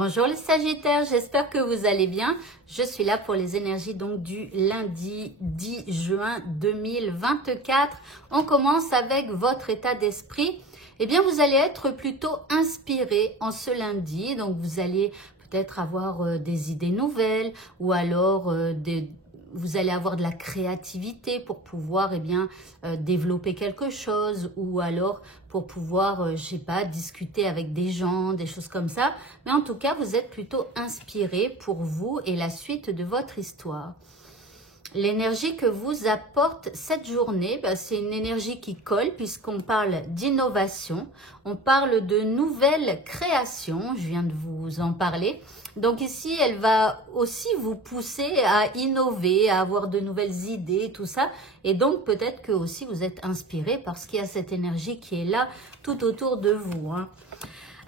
Bonjour les Sagittaires, j'espère que vous allez bien. Je suis là pour les énergies donc du lundi 10 juin 2024. On commence avec votre état d'esprit. Eh bien, vous allez être plutôt inspiré en ce lundi. Donc, vous allez peut-être avoir des idées nouvelles ou alors vous allez avoir de la créativité pour pouvoir développer quelque chose ou alors pour pouvoir, je sais pas, discuter avec des gens, des choses comme ça. Mais en tout cas, vous êtes plutôt inspiré pour vous et la suite de votre histoire. L'énergie que vous apporte cette journée, c'est une énergie qui colle puisqu'on parle d'innovation, on parle de nouvelles créations, je viens de vous en parler. Donc ici, elle va aussi vous pousser à innover, à avoir de nouvelles idées, tout ça. Et donc peut-être que aussi vous êtes inspiré parce qu'il y a cette énergie qui est là tout autour de vous, hein.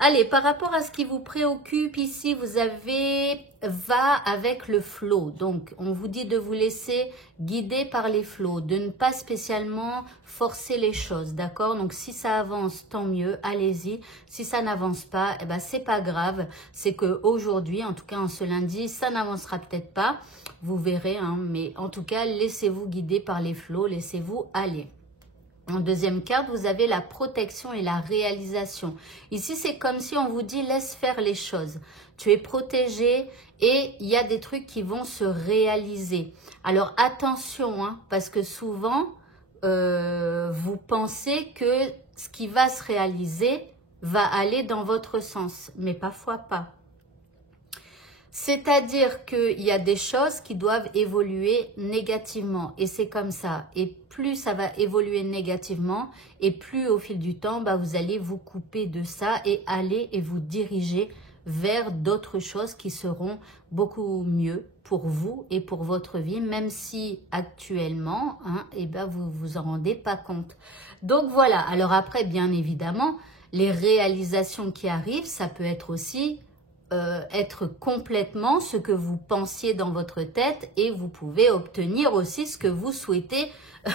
Allez, par rapport à ce qui vous préoccupe ici, vous avez va avec le flow. Donc, on vous dit de vous laisser guider par les flots, de ne pas spécialement forcer les choses, d'accord? Donc, si ça avance, tant mieux, allez-y. Si ça n'avance pas, eh ben, c'est pas grave. C'est qu'aujourd'hui, en tout cas en ce lundi, ça n'avancera peut-être pas. Vous verrez, hein, mais en tout cas, laissez-vous guider par les flots, laissez-vous aller. En deuxième carte, vous avez la protection et la réalisation. Ici, c'est comme si on vous dit laisse faire les choses. Tu es protégé et il y a des trucs qui vont se réaliser. Alors attention, hein, parce que souvent, vous pensez que ce qui va se réaliser va aller dans votre sens, mais parfois pas. C'est-à-dire qu'il y a des choses qui doivent évoluer négativement et c'est comme ça. Et plus ça va évoluer négativement et plus au fil du temps, vous allez vous couper de ça et aller et vous diriger vers d'autres choses qui seront beaucoup mieux pour vous et pour votre vie, même si actuellement, hein, vous vous en rendez pas compte. Donc voilà, alors après, bien évidemment, les réalisations qui arrivent, ça peut être aussi être complètement ce que vous pensiez dans votre tête et vous pouvez obtenir aussi ce que vous souhaitez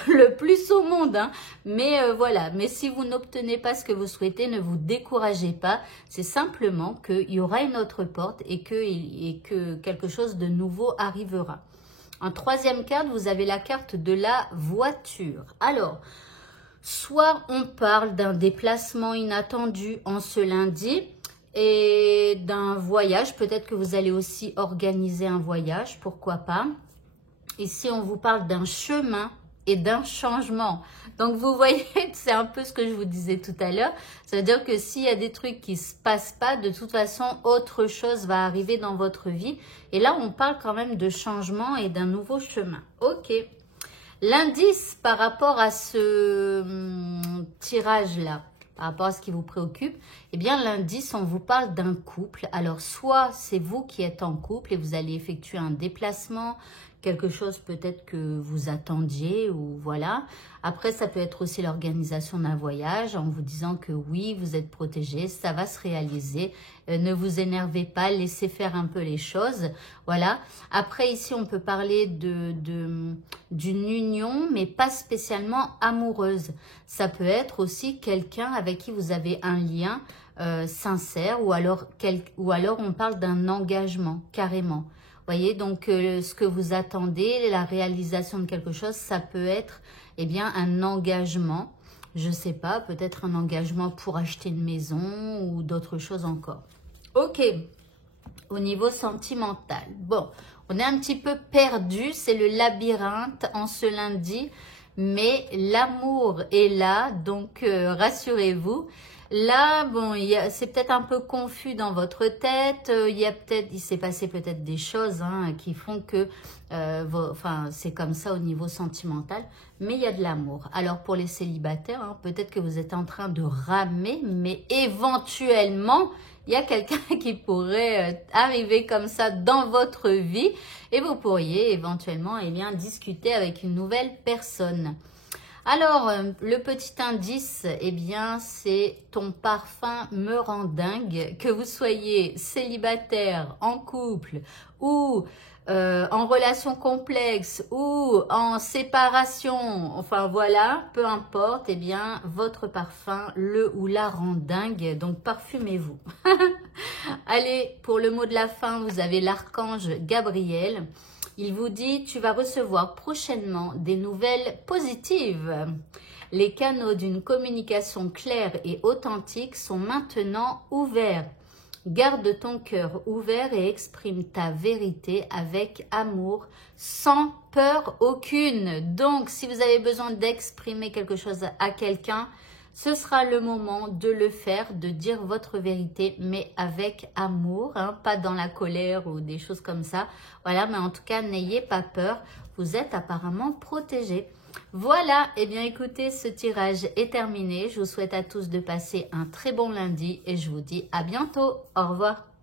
le plus au monde, hein. Mais voilà, mais si vous n'obtenez pas ce que vous souhaitez, ne vous découragez pas. C'est simplement qu'il y aura une autre porte et que quelque chose de nouveau arrivera. En troisième carte, vous avez la carte de la voiture. Alors, soit on parle d'un déplacement inattendu en ce lundi, et d'un voyage, peut-être que vous allez aussi organiser un voyage, pourquoi pas. Ici, on vous parle d'un chemin et d'un changement. Donc, vous voyez que c'est un peu ce que je vous disais tout à l'heure. Ça veut dire que s'il y a des trucs qui ne se passent pas, de toute façon, autre chose va arriver dans votre vie. Et là, on parle quand même de changement et d'un nouveau chemin. Ok. L'indice par rapport à ce tirage-là, par rapport à ce qui vous préoccupe, eh bien l'indice, on vous parle d'un couple. Alors soit c'est vous qui êtes en couple et vous allez effectuer un déplacement, quelque chose peut-être que vous attendiez ou voilà. Après, ça peut être aussi l'organisation d'un voyage en vous disant que oui, vous êtes protégé, ça va se réaliser. Ne vous énervez pas, laissez faire un peu les choses. Voilà. Après, ici, on peut parler d'une union, mais pas spécialement amoureuse. Ça peut être aussi quelqu'un avec qui vous avez un lien sincère ou alors on parle d'un engagement, carrément. Voyez, donc ce que vous attendez, la réalisation de quelque chose, ça peut être un engagement, je sais pas, peut-être un engagement pour acheter une maison ou d'autres choses encore. Ok, au niveau sentimental, bon, on est un petit peu perdu, c'est le labyrinthe en ce lundi, mais l'amour est là, donc rassurez-vous. Là, bon, c'est peut-être un peu confus dans votre tête. Il s'est passé peut-être des choses qui font que, c'est comme ça au niveau sentimental. Mais il y a de l'amour. Alors pour les célibataires, peut-être que vous êtes en train de ramer, mais éventuellement, il y a quelqu'un qui pourrait arriver comme ça dans votre vie et vous pourriez éventuellement discuter avec une nouvelle personne. Alors, le petit indice, eh bien, c'est ton parfum me rend dingue. Que vous soyez célibataire, en couple ou en relation complexe ou en séparation, enfin voilà, peu importe, eh bien, votre parfum le ou la rend dingue. Donc, parfumez-vous. Allez, pour le mot de la fin, vous avez l'archange Gabriel. Il vous dit, tu vas recevoir prochainement des nouvelles positives. Les canaux d'une communication claire et authentique sont maintenant ouverts. Garde ton cœur ouvert et exprime ta vérité avec amour, sans peur aucune. Donc, si vous avez besoin d'exprimer quelque chose à quelqu'un, ce sera le moment de le faire, de dire votre vérité, mais avec amour, hein, pas dans la colère ou des choses comme ça. Voilà, mais en tout cas, n'ayez pas peur, vous êtes apparemment protégés. Voilà, et bien écoutez, ce tirage est terminé. Je vous souhaite à tous de passer un très bon lundi et je vous dis à bientôt. Au revoir.